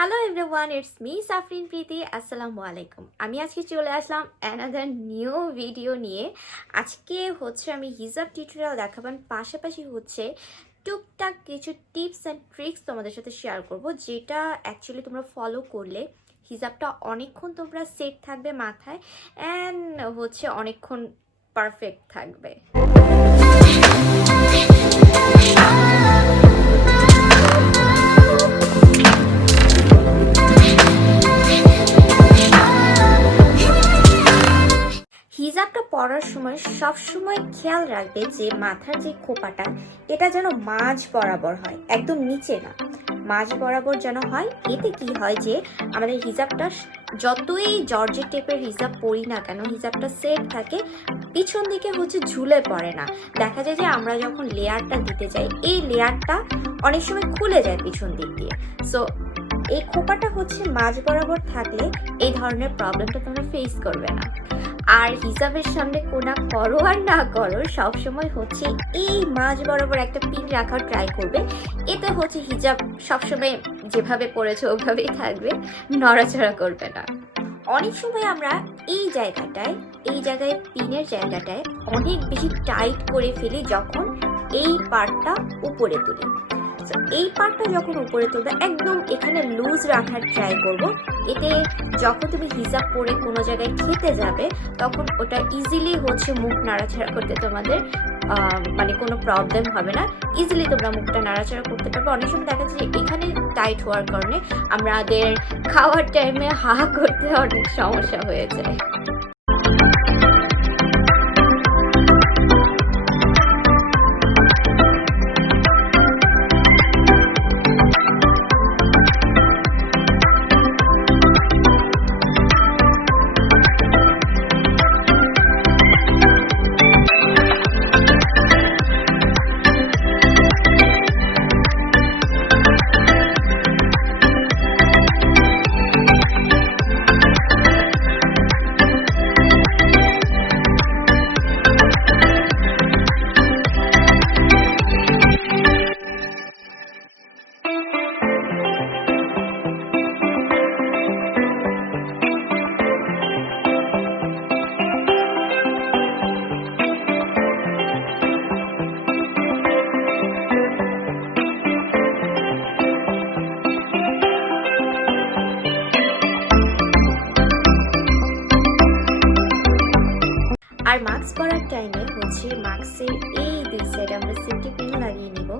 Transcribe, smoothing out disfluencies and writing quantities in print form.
Hello everyone, it's me Safrin প্রীতি। আসসালামু আলাইকুম। আমি আজকে চলে আসলাম another নিউ ভিডিও নিয়ে। আজকে আমি হিজাব টিউটোরিয়াল দেখাবার পাশাপাশি টুকটাক কিছু টিপস এন্ড ট্রিক্স তোমাদের সাথে শেয়ার করব, যেটা অ্যাকচুয়ালি তোমরা ফলো করলে হিজাবটা অনেকক্ষণ তোমরা সেট থাকবে মাথায় এন্ড অনেকক্ষণ পারফেক্ট থাকবে। হিজাবটা পরার সময় সবসময় খেয়াল রাখবে যে মাথার যে খোপাটা এটা যেন মাঝ বরাবর হয়, একদম নিচে না, মাঝ বরাবর যেন হয়। এতে কি হয় যে আমাদের হিজাবটা যতই জর্জেট টেপের হিজাব পরি না কেন, হিজাবটা সেট থাকে, পিছন দিকে ঝুলে পড়ে না। দেখা যায় যে আমরা যখন লেয়ারটা দিতে যাই এই লেয়ারটা অনেক সময় খুলে যায় পিছন দিক দিয়ে। সো এই খোপাটা মাঝ বরাবর থাকলে এই ধরনের প্রবলেমটা তোমরা ফেস করবে না। আর হিজাবের সামনে কোনা করো আর না করো, সবসময় এই মাঝ বরাবর একটা পিন রাখার ট্রাই করবে। এতে হিজাব সবসময় যেভাবে পড়েছে ওভাবেই থাকবে, নড়াচড়া করবে না। অনেক সময় আমরা এই জায়গায় পিনের জায়গাটায় অনেক বেশি টাইট করে ফেলি যখন এই পার্টটা উপরে তুলি। এই পার্টটা যখন উপরে তুলবে একদম এখানে লুজ রাখার ট্রাই করব। এতে যখন তুমি হিজাব পরে কোনো জায়গায় খেতে যাবে তখন ওটা ইজিলি মুখ নাড়াচাড়া করতে তোমাদের কোনো প্রবলেম হবে না। ইজিলি তোমরা মুখটা নাড়াচাড়া করতে পারবে। অনেক সময় দেখা যাচ্ছে এখানে টাইট হওয়ার কারণে আমাদের খাওয়ার টাইমে হা করতে অনেক সমস্যা হয়ে যায়। আর মাস্ক পরার টাইমে মাস্কের এই দুই সাইডে আমরা সেফটি পিন লাগিয়ে নিব।